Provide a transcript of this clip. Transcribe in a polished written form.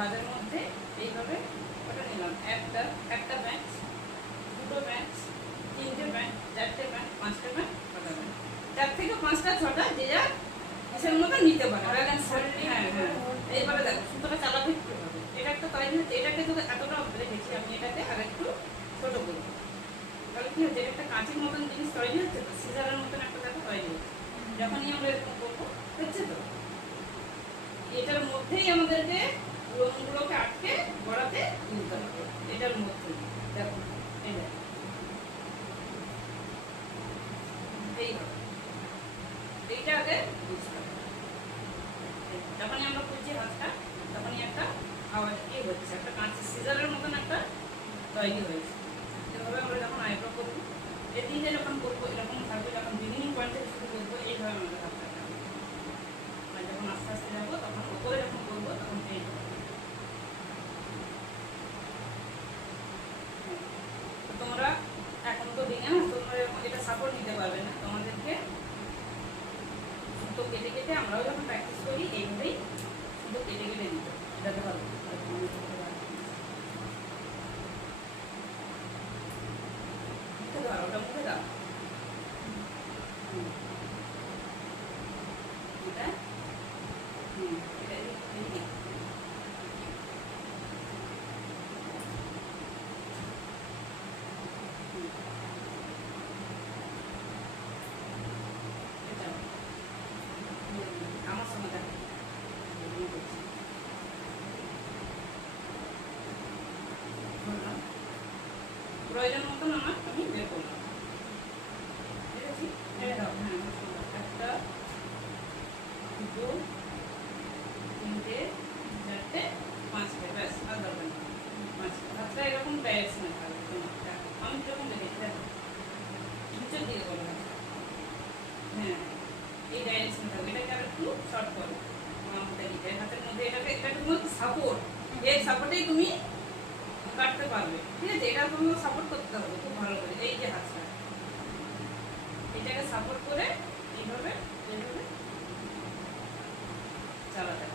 তাদের মধ্যে এইভাবে ওটা নিলাম, একটা একটা ব্যাঞ্চ, দুটো ব্যাঞ্চ, তিনটে ব্যাঞ্চ, চারটে ব্যাঞ্চ, পাঁচটা ব্যাঞ্চ, ছটা ব্যাঞ্চ, 4 থেকে 5টা 6টা যে যার কিসের মতো নিতে পারে। হ্যাঁ হ্যাঁ, এইভাবে দেখো সুতোটা চালাতে একটু হবে। এটা একটা তৈরি হচ্ছে, এটাকে তো এতটা রেখেছি আমি, এটাকে আর একটু ছোট করবো। তাহলে কি হচ্ছে, একটা কাঁচির মতন জিনিস তৈরি হচ্ছে, তো সিজারের মতন একটা দেখো তৈরি হচ্ছে। যখনই আমরা এরকম করবো, হচ্ছে তো এটার মধ্যেই আমাদেরকে লোমগুলোকে আটকে গড়াতে তুলতে হবে। এটার মধ্যে দেখো এটা এইভাবে, এইটা আগে বুঝতে হবে। যখনই আমরা খুলছি হাতটা, তখনই একটা আওয়াজ কি হচ্ছে, একটা কাঁচি সিজারের মতন একটা তৈরি হয়েছে। এভাবে আমরা যখন আইব্রো করবো, এই তিনটে যখন করবো এরকম থাকবে, যখন বিগিনিং পয়েন্ট থেকে শুরু করবো এইভাবে আমাদের হাতটা থাকবে। আর যখন আস্তে আস্তে যাবো, তখন ওপরে যখন করবো তখন এই তোমরা এখন তো দিনে না, তোমরা এটা সাপোর্ট নিতে পারবে না, তোমাদেরকে সুতো কেটে কেটে আমরাও যখন প্র্যাকটিস করি এইভাবেই সুতো কেটে কেটে দিতে পারবো। ওটা মুখে দাও, এটা আমার সঙ্গে দেখো প্রয়োজন মতন আমি বের করলাম, ঠিক আছে? হ্যাঁ একটা, দুটো, তিনটে, চারটে, 5টে, ব্যাস আর দরকার নেই। 5টা হাতটা এরকম ডাইরেকশনে থাকবে তোমার, দেখো আমি যখন দেখেছি দেখো নিচের দিকে করো, হ্যাঁ এই ডাইরেকশনে থাকবে। এটাকে আর একটু শর্ট করো, হাতের মধ্যে এটাকে তোমার সাপোর্ট, এই সাপোর্টেই তুমি কাটতে পারবে, ঠিক আছে? এটা তোমাকে সাপোর্ট করতে হবে খুব ভালো করে। এই যে হাতটা, এটাকে সাপোর্ট করে এইভাবে এইভাবে চালাতে